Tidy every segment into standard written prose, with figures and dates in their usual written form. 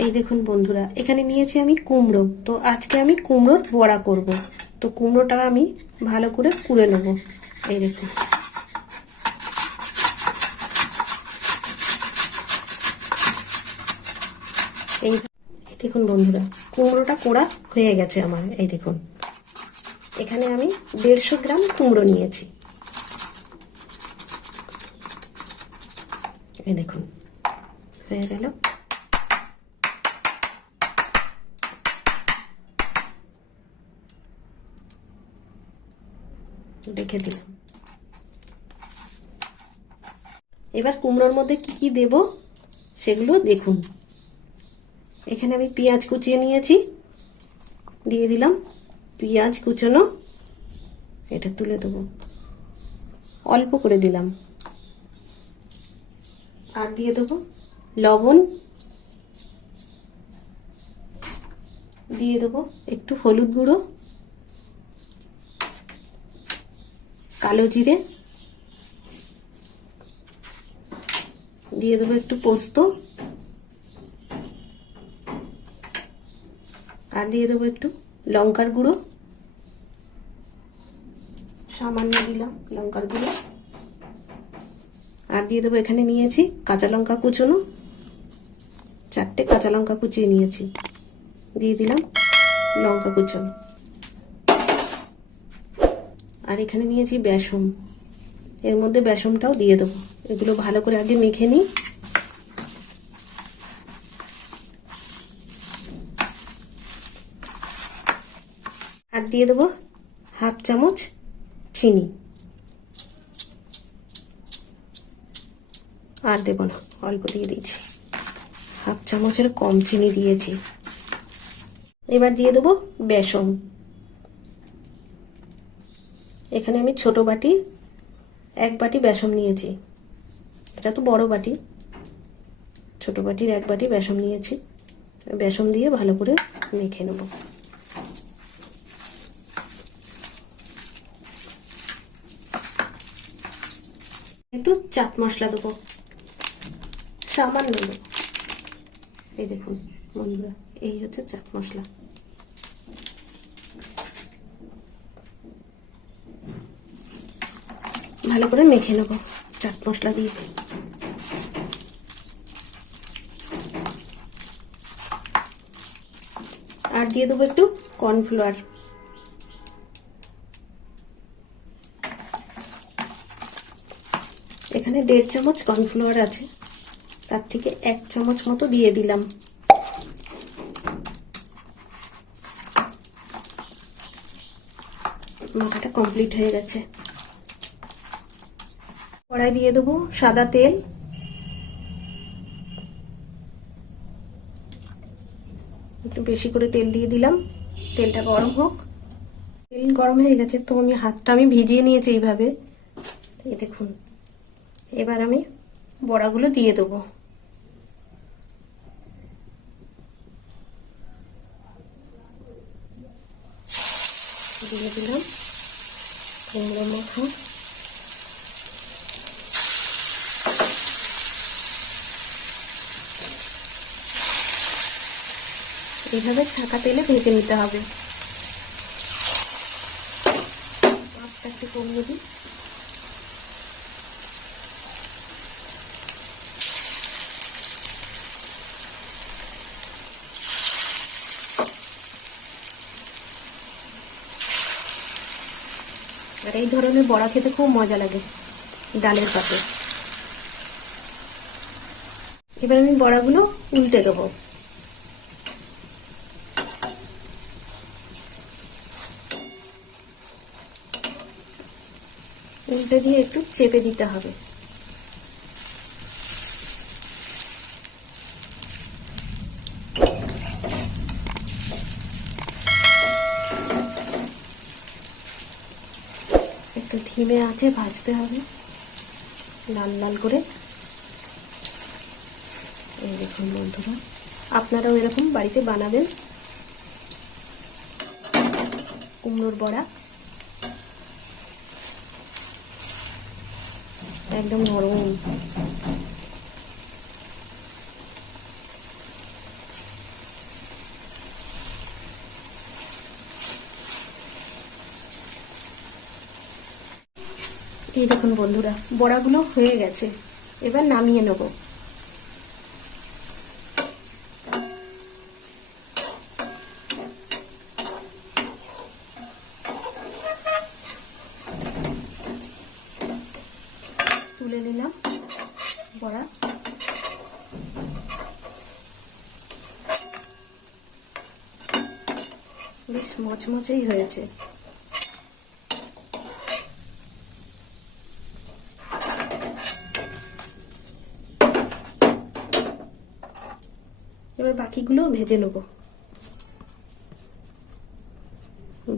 এই দেখুন বন্ধুরা, এখানে নিয়েছি আমি কুমড়ো। তো আজকে আমি কুমড়োর বড়া করব। তো কুমড়োটা আমি ভালো করে কুড়ে নেব। এই দেখুন, এই দেখুন বন্ধুরা, কুমড়োটা কোড়া হয়ে গেছে আমার। এই দেখুন, এখানে আমি 150 গ্রাম কুমড়ো নিয়েছি। এই দেখুন, হয়ে গেল। রেখে দিলাম। এবার কুমড়োর মধ্যে কি কি দেব সেগুলো দেখুন। এখানে আমি পেঁয়াজ কুচিয়ে নিয়েছি, দিয়ে দিলাম পেঁয়াজ কুচানো। এটা তুলে দেবো, অল্প করে দিলাম। আর দিয়ে দেবো লবণ, দিয়ে দেবো একটু হলুদ গুঁড়ো, কালো জিরে, দিয়ে দেবো একটু পোস্ত, আর দিয়ে দেবো একটু লঙ্কার গুঁড়ো, সামান্য দিলাম লঙ্কার গুঁড়ো। আর দিয়ে দেবো, এখানে নিয়েছি কাঁচা লঙ্কা কুচোনো, 4টে কাঁচা লঙ্কা কুচিয়ে নিয়েছি, দিয়ে দিলাম লঙ্কা কুচোনো। আর এখানে নিয়েছি বেসন, এর মধ্যে বেসনটাও দিয়ে দেবো। এগুলো ভালো করে আগে মেখে নিই। আর দিয়ে দেবো 1/2 চামচ চিনি। আর দেবো না, অল্প দিয়ে দিয়েছি, 1/2 চামচের কম চিনি দিয়েছি। এবার দিয়ে দেবো বেসন। এখানে আমি ছোট বাটি 1 বাটি বেসন নিয়েছি। এটা তো বড় বাটি, ছোট বাটির 1 বাটি বেসন নিয়েছি। বেসন দিয়ে ভালো করে মেখে নেব। একটু চাট মশলা দেবো, সামান্য দেবো। এই দেখুন বন্ধুরা, এই হচ্ছে চাট মশলা। ভালো করে মেখে নেব চাট মশলা দিয়ে। আর দিয়ে দেবো একটু কর্নফ্লাওয়ার। এখানে 1.5 চামচ কর্নফ্লাওয়ার আছে, তার থেকে 1 চামচ মতো দিয়ে দিলাম। মাখাটা কমপ্লিট হয়ে গেছে। কড়াই দিয়ে দেবো সাদা তেল। একটু বেশি করে তেল দিয়ে দিলাম, তেলটা গরম হোক। তেল গরম হয়ে গেছে, তো হাতটা আমি ভিজিয়ে নিয়েছি এইভাবে। এই দেখুন, এবার আমি বড়াগুলো দিয়ে দেবো। দিয়ে দিলাম কুমড়ো মাখা। এইভাবে ছাঁকা তেলে ভেজে নিতে হবে। আঁচটা একটু কমিয়ে দিই। আর এই ধরনের বড়া খেতে খুব মজা লাগে ডালের পাতে। এবার আমি বড়াগুলো উল্টে দেবো। উল্টে দিয়ে একটু চেপে দিতে হবে। একটু ধিমে আঁচে ভাজতে হবে লাল লাল করে। এই দেখুন বন্ধুরা, আপনারাও এরকম বাড়িতে বানাবেন কুমড়োর বড়া। একদম নরম। এই দেখুন বন্ধুরা, বড়াগুলো হয়ে গেছে, এবার নামিয়ে নেব। তুলে নিলাম বড়া। বেশ মচমচেই হয়েছে। এবার বাকিগুলো ভেজে নেব।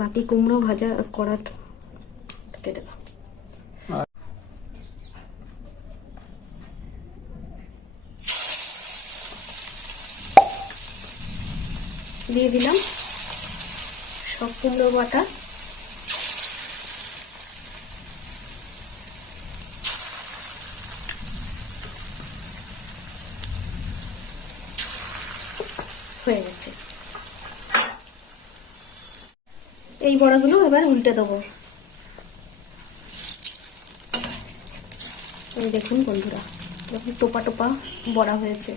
বাকি কুমড়ো ভাজা করার কেটে দাও। দিয়ে দিলাম সব কুমড়ো বাটা। হয়ে গেছে। এই বড়াগুলো এবার উল্টে দেবো। এই দেখুন বন্ধুরা, দেখুন টোপা টোপা বড়া হয়েছে।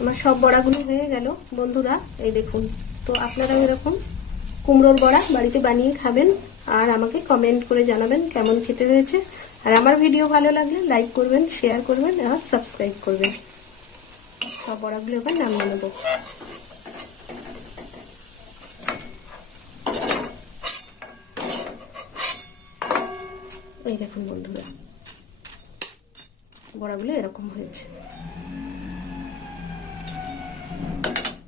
আমার সব বড়াগুলো হয়ে গেল বন্ধুরা, এই দেখুন। তো আপনারা এরকম কুমড়োর বড়া বাড়িতে বানিয়ে খাবেন, আর আমাকে কমেন্ট করে জানাবেন কেমন খেতে হয়েছে। আর আমার ভিডিও ভালো লাগলে লাইক করবেন, শেয়ার করবেন আর সাবস্ক্রাইব করবেন। সব বড়াগুলো এবার নামিয়ে নেব। এই দেখুন বন্ধুরা, বড়াগুলো এরকম হয়েছে।